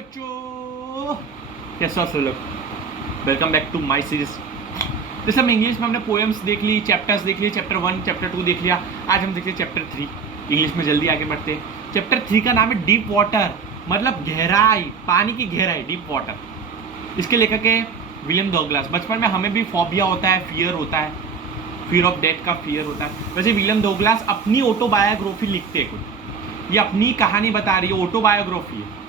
बच्चों कैसे हो लोग। Welcome back to my series. जैसे हम इंग्लिश में हमने पोएम्स देख ली, चैप्टर्स देख लिए, चैप्टर 1 चैप्टर 2 देख लिया। आज हम देखते हैं चैप्टर 3। इंग्लिश में जल्दी आगे बढ़ते हैं। चैप्टर 3 का नाम है डीप वाटर, मतलब गहराई, पानी की गहराई, डीप वाटर। इसके लेखक है विलियम डगलस। बचपन में हमें भी फोबिया होता है, फियर होता है, फियर ऑफ डेथ का फियर होता है। वैसे विलियम डगलस अपनी ऑटोबायोग्राफी लिखते हैं कुछ, ये अपनी कहानी बता रही है, ऑटोबायोग्राफी है।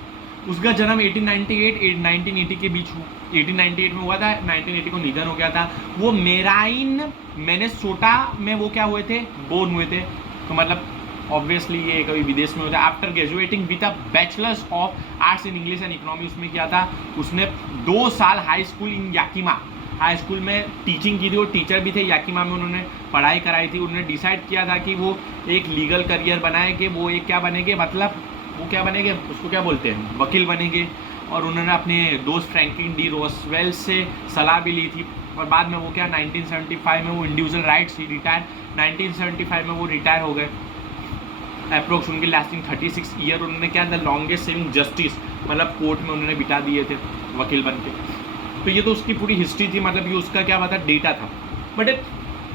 उसका जन्म 1898-1980 के बीच 1898 में हुआ था, 1980 को निधन हो गया था। वो मेराइन मिनेसोटा में वो क्या हुए थे, बोर्न हुए थे। तो मतलब ऑब्वियसली ये कभी विदेश में होता है। After graduating with a bachelors of arts in English and economy, उसमें किया था उसने 2 साल हाई स्कूल इन याकिमा, हाई स्कूल में टीचिंग की थी। वो टीचर भी थे याकिमा में, उन्होंने पढ़ाई कराई थी। उन्होंने डिसाइड किया था कि वो एक लीगल करियर बनाए, कि वो एक क्या बनेंगे, मतलब वो क्या बनेंगे, उसको क्या बोलते हैं, वकील बनेंगे। और उन्होंने अपने दोस्त फ्रैंकलिन डी रोजवेल्ट से सलाह भी ली थी। और बाद में वो क्या 1975 में वो इंडिविजुअल राइट्स ही रिटायर, 1975 में वो रिटायर हो गए। अप्रोक्स उनकी लास्टिंग 36 ईयर उन्होंने क्या, द लॉन्गेस्ट सेविंग जस्टिस, मतलब कोर्ट में उन्होंने बिता दिए थे वकील बन के। तो ये तो उसकी पूरी हिस्ट्री थी, मतलब ये उसका क्या पता डेटा था। बट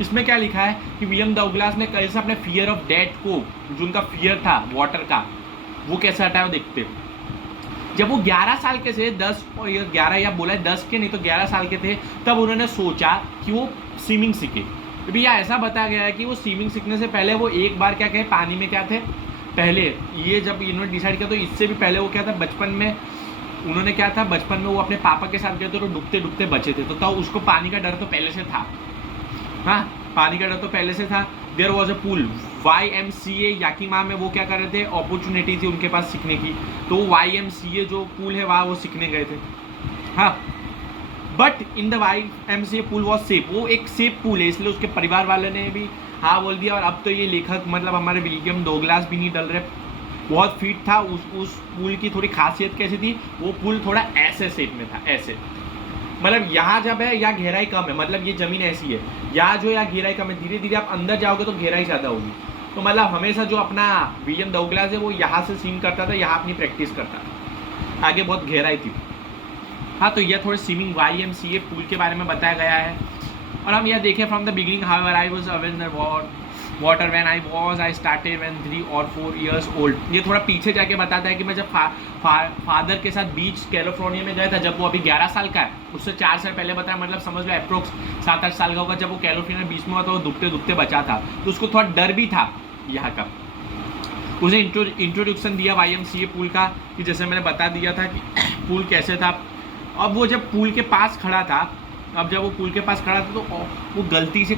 इसमें क्या लिखा है कि विलियम डगलस ने कैसे अपने फियर ऑफ डेथ को, जो उनका फियर था वाटर का, वो कैसे हटाया देखते। जब वो 11 साल के थे, 10 और 11 या बोला 10 के नहीं तो 11 साल के थे, तब उन्होंने सोचा कि वो स्विमिंग सीखे। तो भैया ऐसा बताया गया है कि वो स्विमिंग सीखने से पहले वो एक बार क्या कहे, पानी में क्या थे पहले, ये जब इन्होंने डिसाइड किया तो इससे भी पहले वो क्या था, बचपन में उन्होंने क्या था, बचपन में वो अपने पापा के साथ गए थे तो डूबते डूबते बचे थे। तो उसको पानी का डर तो पहले से था। हाँ, पानी का डर तो पहले से था। There was a pool, YMCA Yakima में वो क्या कर रहे थे, अपॉर्चुनिटी थी उनके पास सीखने की। तो YMCA जो पूल है वहाँ वो सीखने गए थे। हाँ, but in the YMCA pool was safe, वो एक सेफ पूल है, इसलिए उसके परिवार वाले ने भी हाँ बोल दिया। और अब तो ये लेखक मतलब हमारे विलियम डगलस भी नहीं डल रहे, बहुत फिट था। उस पूल की थोड़ी खासियत कैसी थी, वो पूल थोड़ा ऐसे शेप में था, ऐसे, मतलब यहाँ जब है या गहराई कम है, मतलब ये जमीन ऐसी है, यहाँ जो या गहराई कम है, धीरे धीरे आप अंदर जाओगे तो गहराई ज़्यादा होगी। तो मतलब हमेशा जो अपना विलियम डगलस है वो यहाँ से स्विम करता था, यहाँ अपनी प्रैक्टिस करता था, आगे बहुत गहराई थी। हाँ, तो यह थोड़े स्विमिंग YMCA पूल के बारे में बताया गया है। और हम यह देखें from the beginning, however I was aware water when I started when 3 or 4 years old. ये थोड़ा पीछे जाके बताता है कि मैं जब फादर के साथ बीच कैलिफोर्निया में गया था, जब वो अभी 11 साल का है, उससे 4 साल पहले बताया, मतलब समझ लो अप्रोक्स 7-8 साल का होगा। जब वो कैलिफोर्निया बीच में हुआ तो वो दुबते दुबते बचा था, तो उसको थोड़ा डर भी था यहाँ का। उसने इंट्रोडक्शन दिया YMCA पूल का, कि जैसे मैंने बता दिया था कि पूल कैसे था। अब वो जब पूल के पास खड़ा था, तो वो गलती से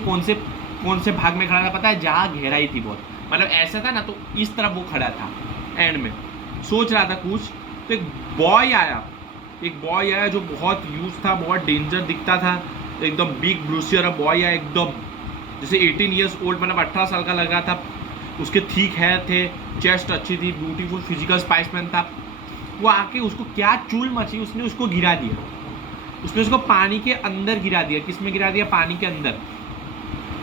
कौन से भाग में खड़ा था पता है, जहाँ गहराई थी बहुत, मतलब ऐसा था ना, तो इस तरफ वो खड़ा था एंड में, सोच रहा था कुछ। तो एक बॉय आया जो बहुत यूज था, बहुत डेंजर दिखता था, एकदम बिग ब्रूसियर बॉय आया, एकदम जैसे 18 years ओल्ड, मतलब 18 साल का लग रहा था। उसके थिक हेयर थे, चेस्ट अच्छी थी, ब्यूटीफुल फिजिकल स्पाइसमैन था। वो आके उसको क्या चूल मची, उसने उसको गिरा दिया, उसने उसको पानी के अंदर गिरा दिया। किस में गिरा दिया, पानी के अंदर।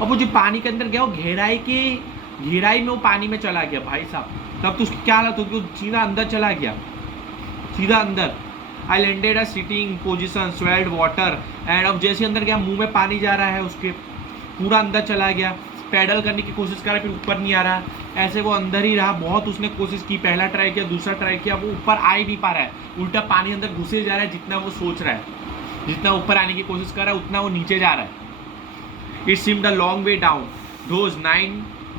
और वो जो पानी के अंदर गया, वो गहराई में वो पानी में चला गया भाई साहब। तब तो उसकी क्या हालत होगी, सीधा अंदर चला गया, सीधा अंदर। I landed a sitting position, swelled water and, अब जैसे अंदर गया मुंह में पानी जा रहा है उसके, पूरा अंदर चला गया। पैडल करने की कोशिश कर रहा है, फिर ऊपर नहीं आ रहा, ऐसे वो अंदर ही रहा। बहुत उसने कोशिश की, पहला ट्राई किया, दूसरा ट्राई किया, वो ऊपर आ ही नहीं पा रहा है, उल्टा पानी अंदर घुसे जा रहा है। जितना वो सोच रहा है, जितना ऊपर आने की कोशिश कर रहा है, उतना वो नीचे जा रहा है। It seemed a long way down. Those 9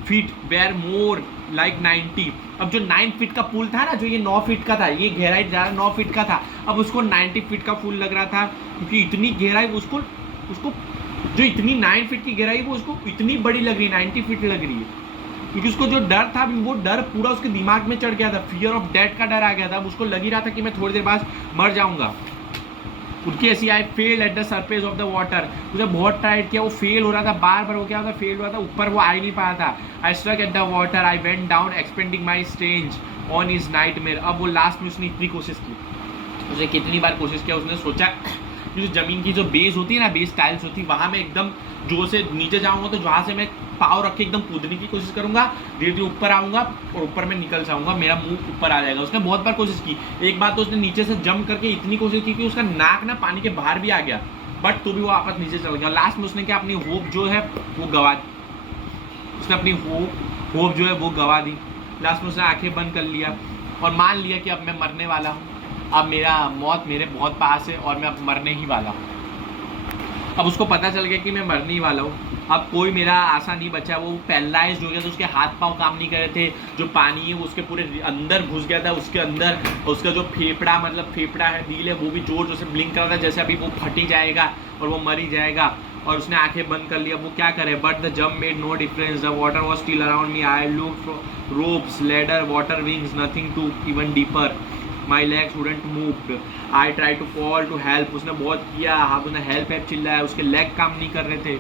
feet were more like 90. अब जो 9 फीट का पुल था ना, जो ये 9 फीट का था, ये गहराई ज़्यादा 9 फीट का था, अब उसको 90 फीट का पुल लग रहा था, क्योंकि इतनी गहराई उसको जो इतनी 9 फीट की गहराई वो उसको इतनी बड़ी लग रही है, 90 फीट लग रही है। क्योंकि उसको जो डर था, वो डर पूरा उसके दिमाग में चढ़ गया था, फियर ऑफ डेथ का डर आ गया था। अब उसको लग ही रहा था कि मैं थोड़ी देर बाद मर जाऊंगा। उनकी ऐसी I fell at the surface of the water, मुझे बहुत ट्राई किया, वो फेल हो रहा था, बार बार वो क्या होता, फेल हो रहा था, ऊपर वो आ ही नहीं पाया था। I struck at the water, I went down expending my strange on his nightmare. अब वो लास्ट में उसने इतनी कोशिश की, उसने कितनी बार कोशिश किया, उसने सोचा कि जो ज़मीन की जो बेस होती है ना, बेस टाइल्स होती है, वहाँ मैं एकदम जोर से नीचे जाऊँगा तो वहाँ से मैं पाँव रख के एकदम कूदने की कोशिश करूँगा, धीरे धीरे ऊपर आऊँगा और ऊपर मैं निकल जाऊँगा, मेरा मुंह ऊपर आ जाएगा। उसने बहुत बार कोशिश की। एक बार तो उसने नीचे से जंप करके इतनी कोशिश की कि उसका नाक ना पानी के बाहर भी आ गया, बट तो भी वो वापस नीचे चल गया। लास्ट में उसने क्या अपनी होप जो है वो गवा दी, उसने अपनी होप जो है वो गवा दी। लास्ट में उसने आंखें बंद कर लिया और मान लिया कि अब मैं मरने वाला हूँ, अब मेरा मौत मेरे बहुत पास है और मैं अब मरने ही वाला हूँ। अब उसको पता चल गया कि मैं मरने ही वाला हूँ, अब कोई मेरा आशा नहीं बचा। वो पैरालाइज्ड हो गया, तो उसके हाथ पांव काम नहीं कर रहे थे, जो पानी है वो उसके पूरे अंदर घुस गया था, उसके अंदर उसका जो फेफड़ा मतलब फेफड़ा है, दिल है, वो भी जोर से ब्लिंक कर रहा था जैसे अभी वो फटी जाएगा और वो मर ही जाएगा। और उसने आंखें बंद कर लिया। वो क्या करे, but the jump made no difference, the water was still around me, I looked ropes, ladder, water wings, nothing to even deeper, my legs wouldn't moved, I try to call to help, उसने बहुत किया, हाँ उसने help चिल्लाया, उसके leg काम नहीं कर रहे थे,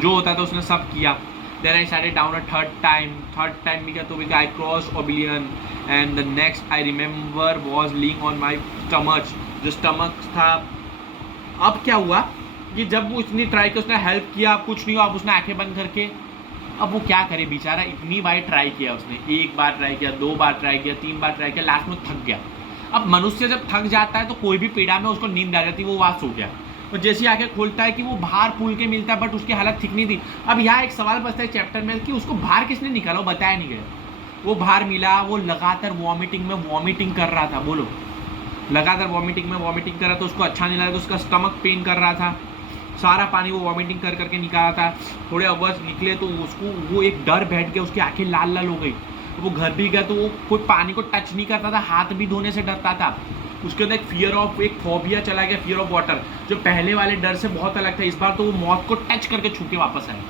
जो होता था उसने सब किया। Then I sat it down a third time भी क्या तो भी I cross oblivion and the next I remember was lying on my stomach, जो स्टमक था। अब क्या हुआ कि जब वो इतनी ट्राई किया, उसने हेल्प किया, कुछ नहीं हुआ, अब उसने आंखें बंद करके, अब वो क्या करे बेचारा, इतनी बार ट्राई किया उसने, एक बार ट्राई किया, 2 बार ट्राई किया, 3 बार ट्राई किया, लास्ट में थक गया। अब मनुष्य जब थक जाता है तो कोई भी पीड़ा में उसको नींद आ जाती है, वो वहाँ सो गया। और जैसे ही आंखें खोलता है कि वो बाहर पुल के मिलता है, बट उसकी हालत ठीक नहीं थी। अब यहाँ एक सवाल बचता है चैप्टर में कि उसको बाहर किसने निकाला, वो बताया नहीं गया। वो बाहर मिला, वो लगातार वॉमिटिंग कर रहा था, बोलो, लगातार वॉमिटिंग कर रहा था, उसको अच्छा नहीं लगा, तो उसका स्टमक पेन कर रहा था, सारा पानी वो वॉमिटिंग कर करके निकाला था। थोड़े आवाज निकले तो उसको वो एक डर बैठ गया, उसकी आंखें लाल लाल हो गई। वो घर भी गया तो वो कोई पानी को टच नहीं करता था, हाथ भी धोने से डरता था। उसके अंदर एक फोबिया चला गया, फियर ऑफ वाटर, जो पहले वाले डर से बहुत अलग था। इस बार तो वो मौत को टच करके छू के वापस आया।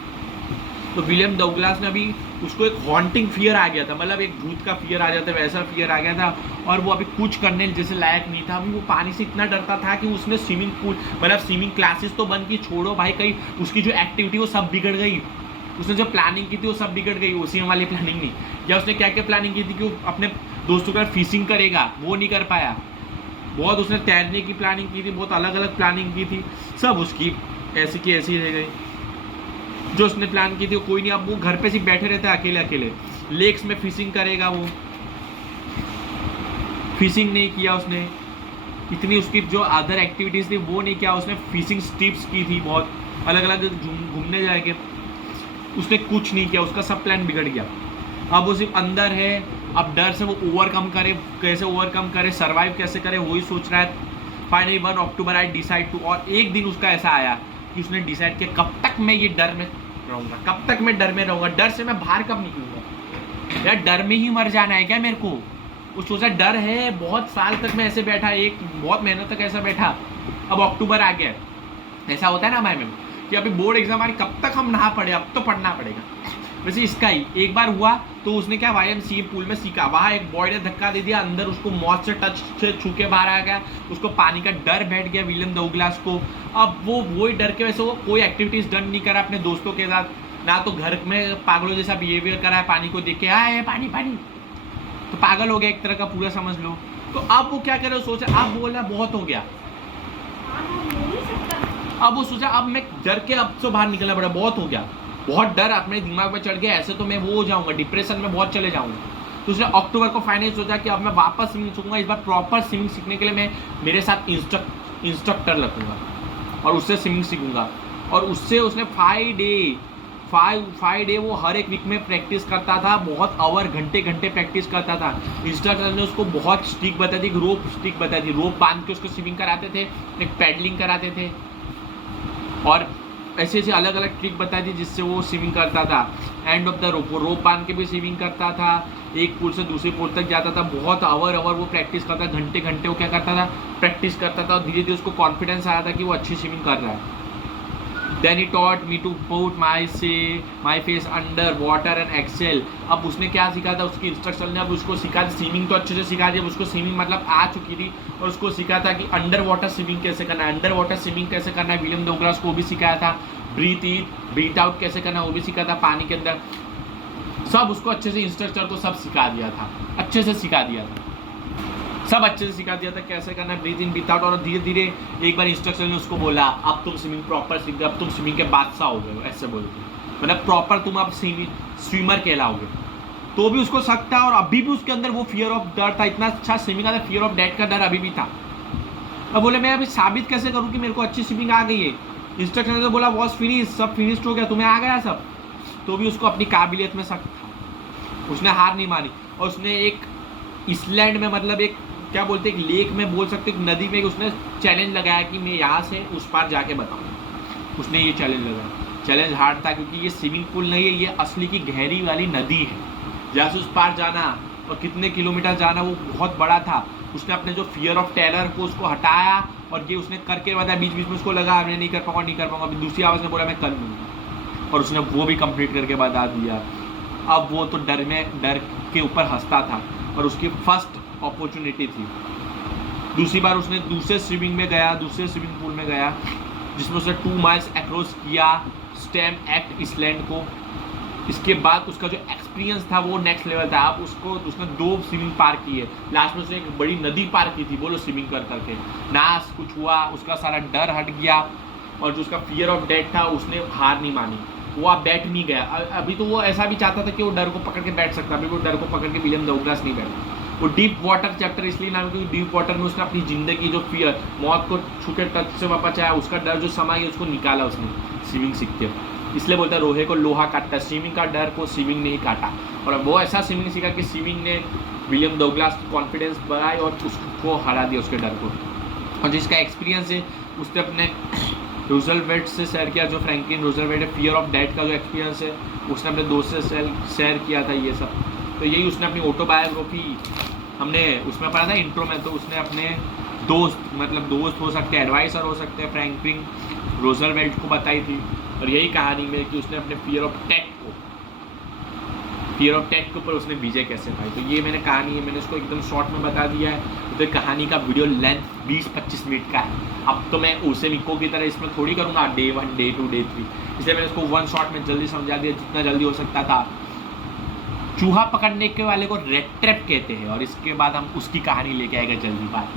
तो विलियम डगलस ने अभी उसको एक हॉन्टिंग फियर आ गया था, मतलब एक भूत का फियर आ जाता है वैसा फियर आ गया था, और वो अभी कुछ करने जैसे लायक नहीं था। अभी वो पानी से इतना डरता था कि उसने स्विमिंग क्लासेस तो बंद की, छोड़ो भाई, कहीं उसकी जो एक्टिविटी वो सब बिगड़ गई। उसने जो प्लानिंग की थी वो सब बिगड़ गई, ओसीएम वाली प्लानिंग नहीं। या उसने क्या क्या प्लानिंग की थी कि वो अपने दोस्तों का फिशिंग करेगा, वो नहीं कर पाया। बहुत उसने तैरने की प्लानिंग की थी, बहुत अलग अलग प्लानिंग की थी, सब उसकी ऐसी की ऐसी रह गई। जो उसने प्लान की थी वो कोई नहीं। अब वो घर पे सिर्फ बैठे रहते अकेले। लेक्स में फिशिंग करेगा, वो फिशिंग नहीं किया उसने। इतनी उसकी जो अदर एक्टिविटीज़ थी वो नहीं किया उसने। फिशिंग स्ट्रिप्स की थी, बहुत अलग अलग घूमने जाएंगे, उसने कुछ नहीं किया, उसका सब प्लान बिगड़ गया। अब वो सिर्फ अंदर है, अब डर से वो ओवरकम करे, कैसे ओवरकम करे, सर्वाइव कैसे करे, वही सोच रहा है। Finally 1 October I decide to, और एक दिन उसका ऐसा आया कि उसने डिसाइड किया कब तक मैं ये डर में रहूँगा, कब तक मैं डर में रहूँगा, डर से मैं बाहर कब निकलूँगा, यार डर में ही मर जाना है क्या मेरे को। वो सोचा डर है, बहुत साल तक मैं ऐसे बैठा, एक बहुत मेहनत तक ऐसा बैठा, अब अक्टूबर आ गया। ऐसा होता है ना हमारे में कि अभी बोर्ड एग्जाम आ रही, कब तक हम नहा पड़े, अब तो पढ़ना पड़ेगा। वैसे इसका ही एक बार हुआ तो उसने क्या YMCA पूल में सीखा, वहाँ एक बॉय ने धक्का दे दिया, अंदर उसको मौत से टच से छू के बाहर आ गया, उसको पानी का डर बैठ गया विलियम डगलस को। अब वो वही डर के वजह से वो कोई एक्टिविटीज़ डन नहीं करा अपने दोस्तों के साथ, ना तो घर में पागलों जैसा बिहेवियर करा है, पानी को देख के आए पानी पानी, तो पागल हो गया एक तरह का पूरा, समझ लो। तो अब वो क्या करे, सोचा, अब बोला बहुत हो गया, अब वो सोचा अब मैं डर के अब से बाहर निकलना पड़ा, बहुत हो गया, बहुत डर अपने दिमाग में चढ़ गया, ऐसे तो मैं वो हो जाऊंगा, डिप्रेशन में बहुत चले जाऊंगा। तो उसने अक्टूबर को फाइनली सोचा कि अब मैं वापस स्विमिंग सीखूंगा, इस बार प्रॉपर स्विमिंग सीखने के लिए मैं मेरे साथ इंस्ट्रक्टर रखूंगा और उससे स्विमिंग सीखूंगा। और उससे उसने 5 डे वो हर एक वीक में प्रैक्टिस करता था, बहुत आवर घंटे प्रैक्टिस करता था। इंस्ट्रक्टर ने उसको बहुत स्टिक बताई थी, स्टिक बताई थी, रोप बांध के उसको स्विमिंग कराते थे, एक पैडलिंग कराते थे, और ऐसे ऐसे अलग अलग ट्रिक बताई थी जिससे वो स्विमिंग करता था। एंड ऑफ द रोप बांध के भी स्विमिंग करता था, एक पुल से दूसरे पुल तक जाता था, बहुत आवर वो प्रैक्टिस करता, घंटे वो क्या करता था, प्रैक्टिस करता था, और धीरे धीरे उसको कॉन्फिडेंस आया था कि वो अच्छी स्विमिंग कर रहा है। Then he taught me to put my face under water and exhale. अब उसने क्या सीखा था, उसकी इंस्ट्रक्टर ने अब उसको सिखा, स्विमिंग तो अच्छे से सिखा दिया, उसको स्विमिंग मतलब आ चुकी थी, और उसको सिखा था कि अंडर वाटर स्विमिंग कैसे करना है, विलियम डगलस को भी सिखाया था। ब्रीथ इन ब्रीथ आउट कैसे करना वो भी सिखा था पानी के अंदर, सब उसको अच्छे से इंस्ट्रक्टर को सब सिखा दिया था, अच्छे से सिखा दिया था। सब अच्छे से सिखा दिया था कैसे करना है, ब्रीथ इन ब्रीथ आउट। और धीरे धीरे एक बार इंस्ट्रक्टर ने उसको बोला अब तुम स्विमिंग प्रॉपर सीख गए, अब तुम स्विमिंग के बादशाह हो गए, ऐसे बोलते मतलब प्रॉपर तुम अब स्विमर कहलाओगे। तो भी उसको शक था और अभी भी उसके अंदर वो फियर ऑफ डर था, इतना अच्छा स्विमिंग आता, फियर ऑफ डेथ का डर अभी भी था। अब बोले मैं अभी साबित कैसे करूँ कि मेरे को अच्छी स्विमिंग आ गई है। इंस्ट्रक्टर ने तो बोला वॉज फिनिश, सब फिनिश्ड हो गया, तुम्हें आ गया सब। तो भी उसको अपनी काबिलियत में शक था, उसने हार नहीं मानी। और उसने एक इसलैंड में मतलब एक क्या बोलते एक लेक में बोल सकते एक नदी में उसने चैलेंज लगाया कि मैं यहाँ से उस पार जाके बताऊँ। उसने ये चैलेंज लगाया। चैलेंज हार्ड था क्योंकि ये स्विमिंग पूल नहीं है, ये असली की गहरी वाली नदी है जहाँ से उस पार जाना और कितने किलोमीटर जाना वो बहुत बड़ा था। उसने अपने जो फियर ऑफ टेरर को उसको हटाया और ये उसने करके बताया। बीच बीच में उसको लगा मैं नहीं कर पाऊंगा नहीं कर पाऊंगा, अभी दूसरी आवाज़ ने बोला मैं कर लूँगा और उसने वो भी कंप्लीट करके बता दिया। अब वो तो डर के ऊपर हंसता था और उसकी फर्स्ट अपॉर्चुनिटी थी। दूसरी बार उसने दूसरे स्विमिंग पूल में गया जिसमें उसने 2 माइल्स अक्रॉस किया स्टेम एक्ट इसलैंड को। इसके बाद उसका जो एक्सपीरियंस था वो नेक्स्ट लेवल था। अब उसने 2 स्विमिंग पार की है, लास्ट में उसने एक बड़ी नदी पार की थी, बोलो स्विमिंग कर करके ना कुछ हुआ, उसका सारा डर हट गया और जो उसका फियर ऑफ डेथ था उसने हार नहीं मानी, वो आप बैठ नहीं गया। अभी तो वो ऐसा भी चाहता था कि वो डर को पकड़ के बैठ सकता, अभी वो डर को पकड़ के विलियम डगलस नहीं बैठा। वो डीप वाटर चैप्टर इसलिए नाम है क्योंकि डीप वाटर में उसने अपनी ज़िंदगी जो फियर मौत को छूके टच से वापस आया, उसका डर जो समा गया उसको निकाला उसने स्विमिंग सीखते। इसलिए बोलता है लोहे को लोहा काटता, स्विमिंग का डर को स्विमिंग नहीं काटा। और वो ऐसा स्विमिंग सीखा कि स्विमिंग ने विलियम डगलस की कॉन्फिडेंस बढ़ाई और उसको हरा दिया उसके डर को। और जिसका एक्सपीरियंस है उसने अपने रूजवेल्ट से शेयर किया, जो फ्रैंकलिन रूजवेल्ट है, फियर ऑफ डेथ का जो एक्सपीरियंस है उसने अपने दोस्त से शेयर किया था ये सब। तो यही उसने अपनी ऑटोबायोग्राफी हमने उसमें पढ़ा था इंट्रो में। तो उसने अपने दोस्त हो सकते हैं, एडवाइसर हो सकते हैं, फ्रैंकलिन रूजवेल्ट को बताई थी। और यही कहानी में कि उसने अपने फियर ऑफ डेथ के ऊपर उसने विजय कैसे पाई। तो ये मैंने कहानी है, मैंने उसको एकदम शॉर्ट में बता दिया है। तो कहानी का वीडियो लेंथ 20-25 मिनट का है। अब तो मैं उसे मिको की तरह इसमें थोड़ी करूँगा डे 1, डे 2, डे 3, इसलिए मैंने उसको 1 शॉट में जल्दी समझा दिया जितना जल्दी हो सकता था। चूहा पकड़ने के वाले को रेड ट्रैप कहते हैं और इसके बाद हम उसकी कहानी लेके आएगा जल्दी बात।